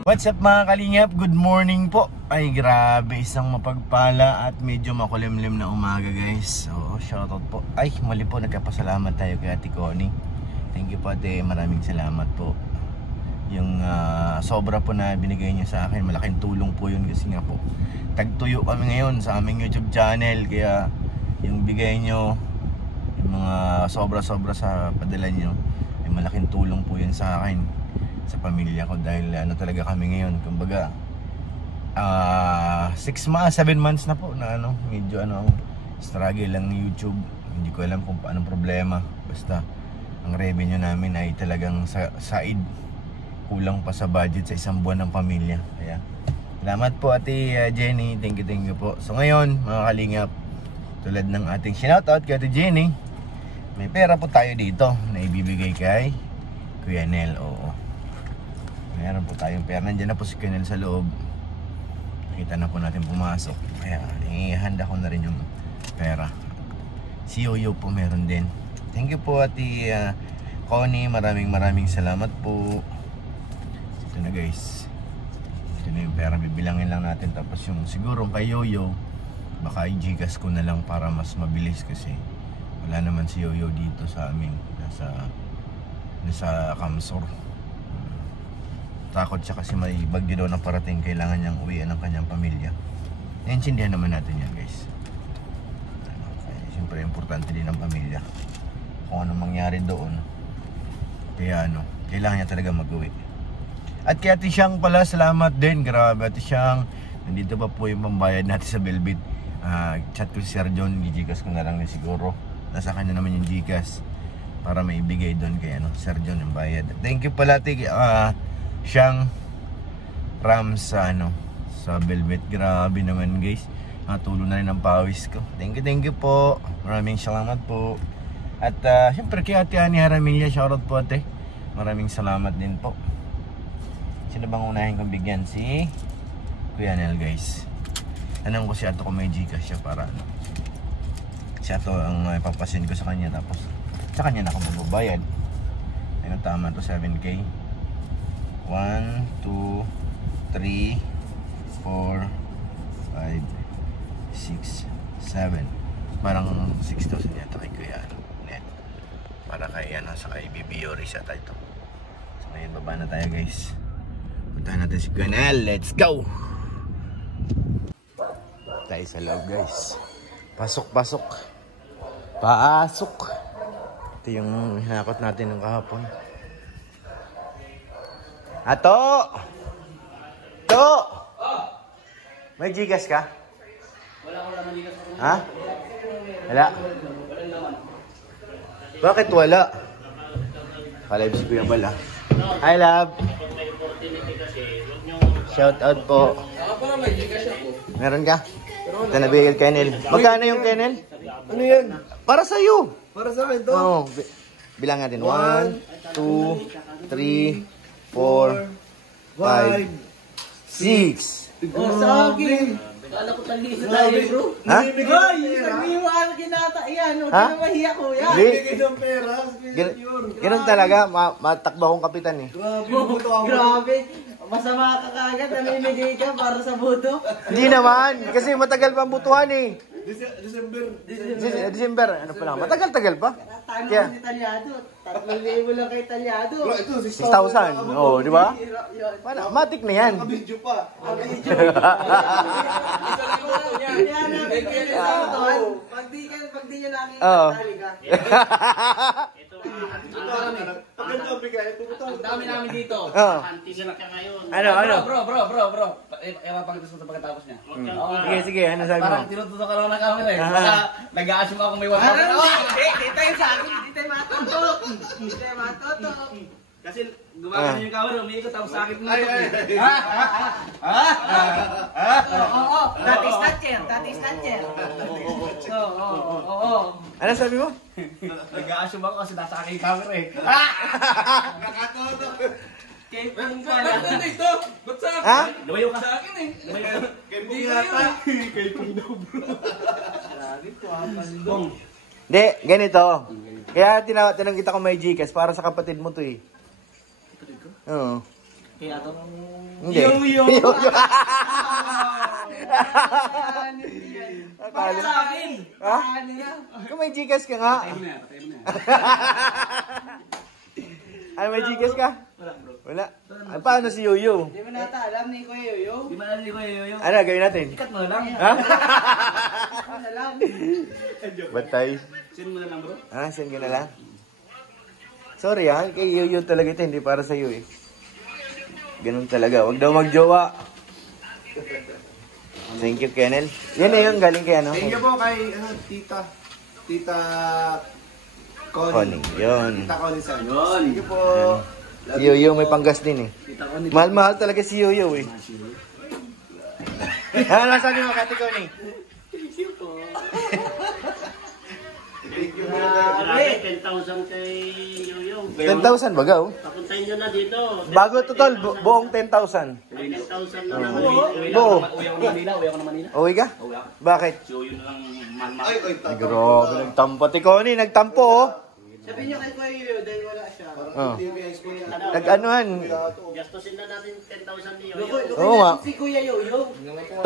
What's up mga kalingap? Good morning po. Ay grabe, isang mapagpala at medyo makulimlim na umaga guys. So shoutout po. Ay muli po, nagkapasalamat tayo kay Ate Connie. Thank you po ate, maraming salamat po. Yung sobra po na binigay niyo sa akin, malaking tulong po yun kasi nga po tagtuyo kami ngayon sa aming YouTube channel. Kaya yung bigay niyo, yung mga sobra-sobra sa padala niyo, ay malaking tulong po yun sa akin, sa pamilya ko, dahil talaga kami ngayon, kumbaga 7 months na po na medyo struggle lang ni YouTube. Hindi ko alam kung paanong problema, basta ang revenue namin ay talagang said, kulang pa sa budget sa isang buwan ng pamilya. Kaya salamat po ate Jenny, thank you po. So ngayon mga kalingap, tulad ng ating shoutout kay ate Jenny, may pera po tayo dito na ibibigay kay Kuya Nel. Oo, meron po tayong pera. Nandiyan na po si Kuya Nel sa loob. Nakita na po natin pumasok. Kaya ihanda ko na rin yung pera. Si Yoyo po meron din. Thank you po ati Connie. Maraming salamat po. Ito na guys. Ito na yung pera. Bibilangin lang natin. Tapos yung siguro kay Yoyo, baka i-Gcash ko na lang para mas mabilis kasi wala naman si Yoyo dito sa amin. Nasa Kamsor. Takot siya kasi may bagyo daw na parating, kailangan niyang uwian ng kanyang pamilya. Naintindihan naman natin yan guys. Siyempre importante din ang pamilya kung anong mangyari doon. Kaya kailangan niya talaga mag-uwi. At kay Ate Siyang pala, salamat din. Grabe Ate Siyang, nandito pa po yung pambayad natin sa Velvet. Chat ko si Sir John, i-Gcash ko na lang din siguro. Nasa kanya naman yung Gcash para may ibigay doon kay Sir John yung bayad. Thank you pala Ate Siyang Ram sa Velvet. Grabe naman guys, natulo na rin ang pawis ko. Thank you po, maraming salamat po. At syempre kay Ate Ani Haramilla, shoutout po ate, maraming salamat din po. Sino bang unahin kong bigyan? Si Kuya Nel guys. Tanong ko si Ato kung may Gcash siya para si Ato ang ipapasin ko sa kanya, tapos sa kanya na ako magbabayad. Ayun, tama to, 7K. 1, 2, 3, 4, 5, 6, 7. Parang 6,000 yata kay Kuya Net. Para kay sa kay Bibiori siya tayo. So ngayon baba na tayo guys. Puntahan natin si Kuya Nel. Let's go! Tayo sa loob guys. Pasok. Ito yung hinakot natin ng kahapon. Ato! May Gcash ka? Wala ko naman Gcash. Ha? Wala? Bakit wala? Ka-live si Kuya Bal Hi love! Shout out po. Meron ka? Ito nabigay kay Nel. Magkano yung kay Nel? Ano yan? Para sa'yo! Para sa akin to? Oo. Bilang natin. 1, 2, 3, 4, 5, 6. Sa akin. Kala ko talisa tayo bro. Ha? Hoy! Sabi mo ano kinata yan. Huwag Ha? ka na mahiya kuya. Hindi. Bigay ng pera. Ganun talaga. Matakbo akong kapitan eh. Grabe, buto ako. Grabe. Masama ka kagad. Namimigay ka para sa buto. Hindi naman. Kasi matagal pa ang butuhan eh. December. December. Ano pa lang. Matagal-tagal pa. Talo Kaya, ka si Talyado. 3,000 lang kay Talyado. Bro, ito, 6,000. Oo, di ba? Matik na yan. Video pa. Pag di nyo nakita, Oo. tali ka. Pagkanta bigay, ito. Ang dami namin dito. Oo. Antisin ka ngayon. Ano? Bro. Ipapagtas mo sa pagkatapos niya. Sige. Ano sabi mo? Parang tinututo ka naman ng camera eh. Baka nag-a-assume ako may 1,000. Hindi tayo sa akin. Hindi tayo matutok. Kasi gumagano yung camera, umiikot tapos sa akin mo. Oo. Dati snatcher. Oo. Ano sabi mo? Nag-a-assume ako kasi nasa akin yung camera eh. Nakatoto. Kay Pong pala. Ba't sa akin? Ha? Lumayo ka sa akin eh. Kay Pong yata. Kay Pong daw bro. Pong. Hindi, ganito. Kaya tinanong kita kung may Gcash para sa kapatid mo to eh. Oo. Kaya to. Hindi. Yo-yo. Para sa akin. Ha? Kung may Gcash ka nga. Patay mo na. Patay mo na. Ano, may Gcash ka? Wala bro. Wala. Ah, paano si Yoyo? Di mo nata alam ni Kuya Yoyo. Di ba alam ni Kuya Yoyo? Ano, gawin natin? Ikat mo na lang. Ha? Ako na lang. Batay. Send mo na lang bro. Ah, send ka na lang. Sorry ha, kay Yoyo talaga ito, hindi para sa'yo eh. Ganun talaga, wag daw magjowa. Thank you, Kennel. Yan na yung galing kay ano? Thank you po kay Tita. Tita Connie. Connie, yun. Tita Connie San. Yun. Thank you po. Si Yoyo may panggas din eh. Kita ko ni. Mahal-mahal talaga si Yoyo eh. Ano sabi mo, Kati Connie? Thank you. Grabe, 10,000 kay Yoyo. 10,000 baga oh. Papuntahin nyo na dito. Bago to tol, buong 10,000. May 10,000 na naman. Buo. Uwi ako na Manila. Uwi ako na Manila. Uwi ka? Uwi ako. Bakit? Si Yoyo na lang malma. Ay, Ay, grabe, nagtampo. Ti Connie, nagtampo oh. Sabi niyo kay Kuya Yoyo dahil wala siya. Oh. TV High School yan. Nag-anuhan. Gastusin na natin 10,000 ni Yoyo. Lukoy Oo nga. natin si Kuya Yoyo.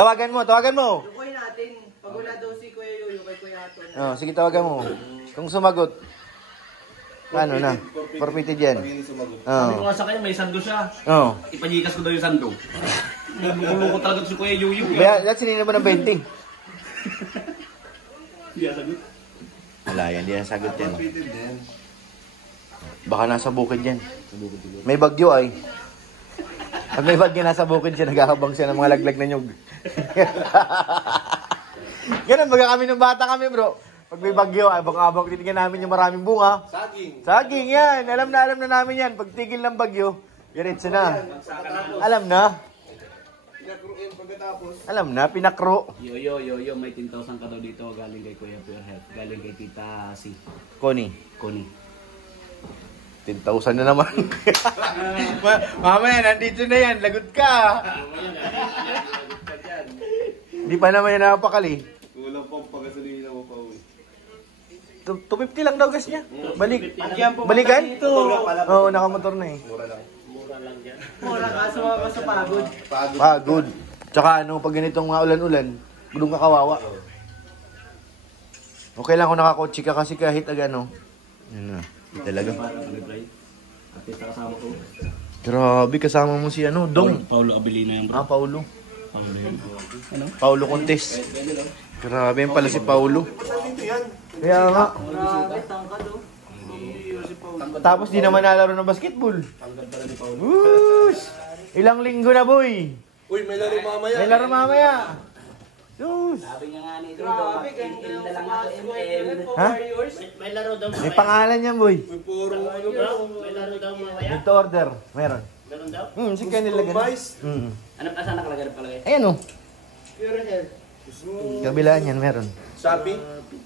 Tawagan mo, tawagan mo. Lukoy natin. Pag wala daw si Kuya Yoyo kay Kuya Aton. Oh, sige, tawagan mo. Kung sumagot, ano na? Forfeited yan. Pag hindi sumagot. Sabi ko Oo. nga sa kanya, may sando siya. Oo. Ipajikas ko daw yung sando. Lulungkot talaga si Kuya Yoyo. Kaya, that's sinina mo ng 20. Hindi sagot. Wala yan, hindi na sagot yan. Forfeited din. Baka nasa bukid yan. May bagyo ay. Pag may bagyo nasa bukid siya, nagkakabang siya ng mga laglag na nyug. Ganun, baga kami nung bata kami bro. Pag may bagyo, abang-abang titignan namin yung maraming bunga. Saging. Saging yan, alam na namin yan. Pag tigil ng bagyo, diretso na. Alam na. Pinakruin pagkatapos. Alam na, pinakro. Yoyo, may 10,000 ka daw dito. Galing kay Kuya Pure Health. Galing kay Tita C. Connie, Connie. 10,000 na naman. Mamaya, nandito na yan. Lagot ka. Hindi pa naman yan napakali. Kulang pa pagasolina mo pa uwi. 250 lang daw gas niya. Balik. Balikan Balikan? Oo, nakamotor na eh. Mura lang. Mura lang yan. Mura ka sumama sa pagod. Pagod. Good. Tsaka ano, pag ganitong mga ulan-ulan, gulong ka kawawa. Okay lang kung nakakotse ka kasi kahit agano. Yun na. Talaga. At ito kasama ko. Grabe, kasama mo si ano, Dong. Paulo Abilino yan bro. Ah, Paulo. Paulo yan. Ano? Paulo Contes. Grabe yan pala si Paulo. Kaya nga. Grabe, tangkad oh. Tapos di naman nalaro ng basketball. Whoosh! Ilang linggo na, boy. Uy, may laro mamaya. May laro mamaya. Sus! Sabi niya nga ni Grabe, ganda yung sumasway. Ha? Warriors. May laro daw May mamaya. pangalan yan, boy. Uy, puro ano ba? May laro daw mamaya. Dito order. Meron. Meron daw? Si Kenny lagyan. Vice. Ano pa saan nakalagay na palagay? Ayan oh. Pure health. Gusto mo? Kabilaan yan, meron. Shopee?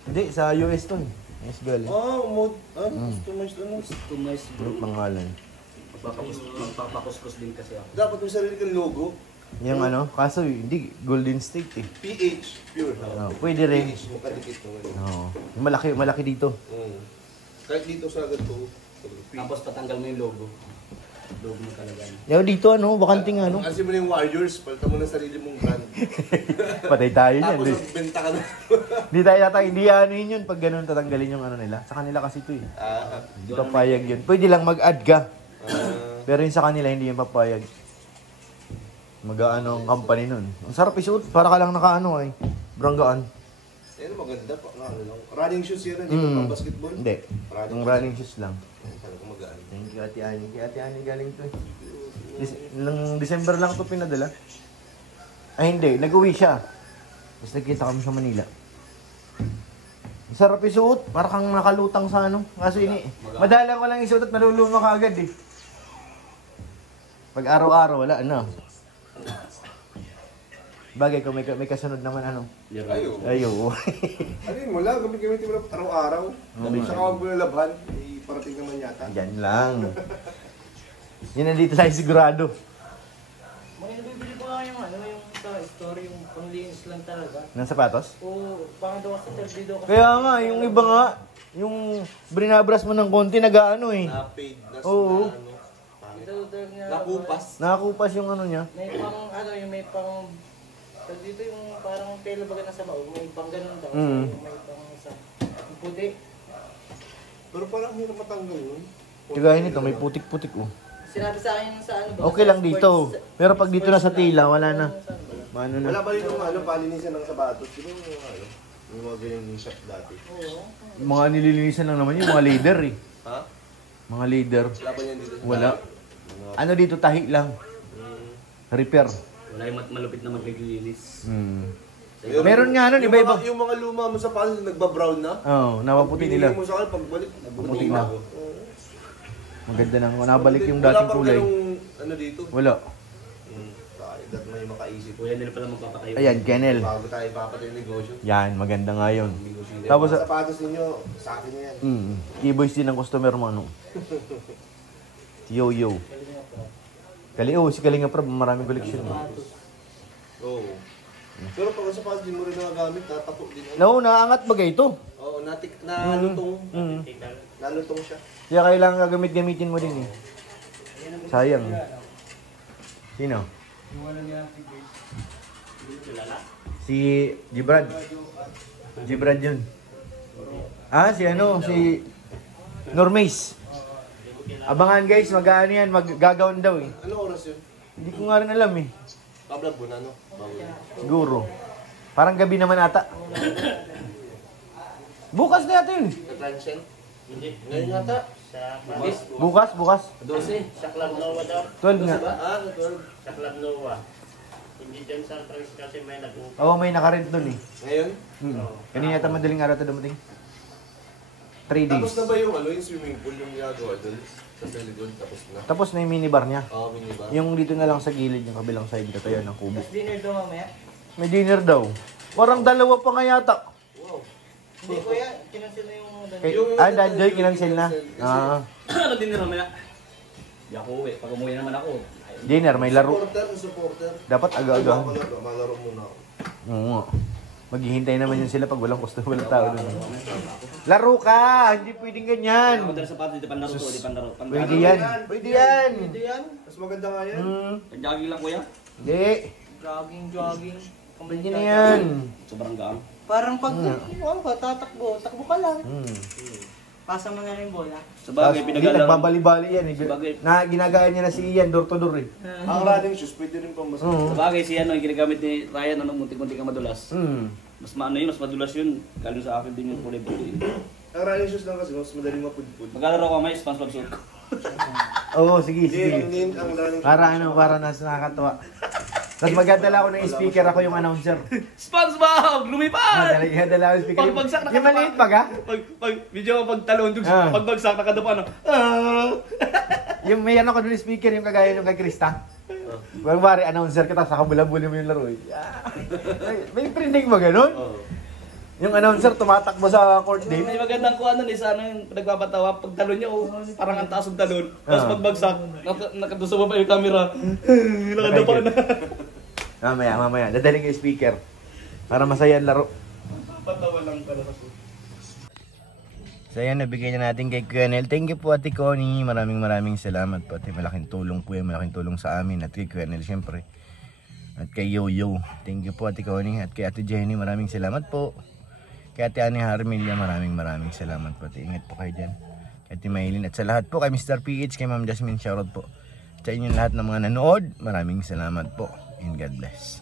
Hindi, sa US to eh. US galing. Oh, mode. Ah, customized ano? Tumays bro. Anong pangalan? Magpapakuskus din kasi ako. Dapat may sarili kang logo. Yung ano, kaso hindi, Golden State eh. PH. Pure. Oh, pwede rin. PH. Makadikit naman. Oo. Yung malaki dito. Kahit dito sa agad to. Tapos patanggal mo yung logo. Logo mo talaga. Yung dito ano, bakanting ano. Kasi mo na yung Warriors, palitan mo na sarili mong brand. Patay tayo niyan. Tapos Di, magbenta ka na. di tayo tatay, hindi ano yun pag ganun tatanggalin yung ano nila. Sa kanila kasi ito eh. Hindi papayag yun. Pwede lang mag-add ka. Pero yung sa kanila hindi yung papayag. Mag-ano ang company nun. Ang sarap isuot. Para ka lang naka-ano ay. Branggaan. Yan maganda pa. Ano lang. Running shoes yan, hindi ba pang basketball? Hindi. Yung running shoes lang. Sabi ko magaan. Thank you, Ate Ani. Kay Ate Ani galing to eh. Nung December lang to pinadala. Ay hindi, nag-uwi siya. Tapos nagkita kami sa Manila. Ang sarap isuot. Para kang nakalutang sa ano. Kaso ini, madalang ko lang isuot at naluluma ka agad eh. Pag araw-araw, wala ano. Bagay ko may kasunod naman ano. Ayo. Ayo. Ano yun mo lang, gamitin mo lang araw-araw. Saka huwag mo lalabhan, parating naman yata. Yan lang. Yan nandito tayo sigurado. May nabibili ko nga yung ano, yung sa store, yung panglinis lang talaga. Ng sapatos? O, baka daw kasi terbido kasi. Kaya nga, yung iba nga, yung brinabras mo ng konti, nag-ano eh. Na paid na Oo. ano. Pangit. Tinutulog niya. Nakakupas yung ano niya. May pang, ano yung may pang, tawag dito yung parang tela baga nasa baog, may pang ganun daw. Mm. So, may pang isa. Yung puti. Pero parang hirap matanggal yun. Kagaya nito, may putik-putik oh. Sinabi sa akin sa ano ba? Okay lang dito. Pero pag dito na sa tila, wala na. Ano na. Wala ba rin yung palinisan ng sapatos? Di ba yung mga ganyan yung shop dati? Oo. Mga nililinisan lang naman yung mga leader eh. Ha? Mga leader. Wala ba yan dito? Wala. Ano dito, tahi lang. Repair. Wala yung malupit na maglilinis. Meron nga nun, iba-iba. Yung mga luma mo sa palos nagbabrown na? Oo, napaputi nila. Binigay mo sa akin, pagbalik, Puti na. Maganda na. Nabalik yung dating kulay. Wala pang ganung ano dito. Wala. Dapat may makaisip. Kuya nila pala magpapatayo. Ayan, kennel. Bago tayo papatay yung negosyo. Yan, maganda nga yun. Tapos Tapos, mga sapatos ninyo, sa akin na yan. keyboys din ng customer mo, ano? Yo-yo. Si Kalinga Prab, maraming koleksyon. Oo. Pero pag ang sapatos din mo rin nagagamit, tatapo din. No, naangat bagay ito. Oo, nalutong. Mm. Nalutong siya. Kaya kailangan gagamit-gamitin mo din eh. Sayang. Sino? Si Gibrad. Gibrad yun. Ah, si ano? Si Normace. Abangan guys, mag-ano yan, maggagawin daw eh. Ano oras yun? Hindi ko nga rin alam eh. Pablog mo na, no? Bago yun. Siguro. Parang gabi naman ata. Bukas na yata yun. Nag-transient? Hindi. Ngayon yata? Sa Bukas. 12. sa Club Nova daw. 12 nga. Ah, 12. Sa Club Nova. Hindi dyan sa Trans kasi may nag-upa. Oo, may nakarent dun eh. Ngayon? Kanina yata madaling araw ito dumating. 3 Tapos na days. ba yung yung swimming pool yung ginagawa doon? Sa Silicon, tapos na. Tapos na yung minibar niya. Oo, minibar. Yung dito na lang sa gilid, yung kabilang side, tatayo ng kubo. Tapos dinner daw mamaya. May dinner daw. Parang dalawa pa nga yata. Wow. Hindi kuya, kinansel na yung Kay, Danjoy, kinansel na. Ah, Ano din nila mamaya? Di ako uwi. Pag umuwi naman ako. dinner, may laro. Supporter. Dapat aga-aga. Malaro muna ako. Oo nga. Maghihintay naman yun sila pag walang customer, walang tao doon. Laro ka! Hindi pwedeng ganyan. Ako dala sapatos, di panlaro to, di panlaro. Pwede yan. Pwede yan. Hindi yan. Mas maganda nga yan. Jogging lang kuya. Hindi. Jogging. Pwede na yan. Sobrang gaang. Parang pag, ano ka, takbo ka lang. Hmm. Pasa mo na rin bola. Sa Tapos, bagay, hindi, pinaglalaro. nagbabali-bali yan. Eh. Sabagay. Ginagaya niya na si Ian, door to door eh. Ang running shoes, pwede rin pang mas. Oo. Sa bagay, si ano, yung ginagamit ni Ryan, ano, muntik-muntik ka madulas. Mas maano yun, mas madulas yun. Galing sa akin din yung kulay-puti. Ang running shoes lang kasi mas madaling mapudpud. Maglalaro ko may SpongeBob suit ko. Oo, sige, sige. Hindi, ang running shoes. Para nakakatawa. Tapos magdadala ako ng speaker, ako yung announcer. SpongeBob! Lumipad! Magdadala ako ng speaker. Pagbagsak na Yung maliit pa ka? Video pag talon, Ah. pagbagsak, nakadapa ano. Yung may ano ko doon speaker, yung kagaya nung kay Krista. Kung bari, announcer ka, tapos nakabula-bula mo yung laro eh. May printing ba ganun? Yung announcer tumatakbo sa court May date. magandang kuha nun eh, sa ano yung nagbabatawa, pag talon niya, oh, parang ang taas ng talon. Tapos Ah. pagbagsak, nakadusa pa yung camera. Nakadapa na. Mamaya. Dadaling yung speaker. Para masaya ang laro. Patawa lang pala sa suit. So yan, nabigay na natin kay Kuya Nel. Thank you po Ate Connie. Maraming salamat po Ate. Malaking tulong po yan. Malaking tulong sa amin. At kay Kuya Nel syempre. At kay Yo-Yo. Thank you po Ate Connie. At kay Ate Jenny, maraming salamat po. Kay Ate Ani Harmilia, maraming salamat po Ate. Ingat po kayo dyan. Kay Ate Maylin. At sa lahat po, kay Mr. PH, kay Ma'am Jasmine, shoutout po. Sa inyong lahat ng mga nanood, maraming salamat po. And God bless.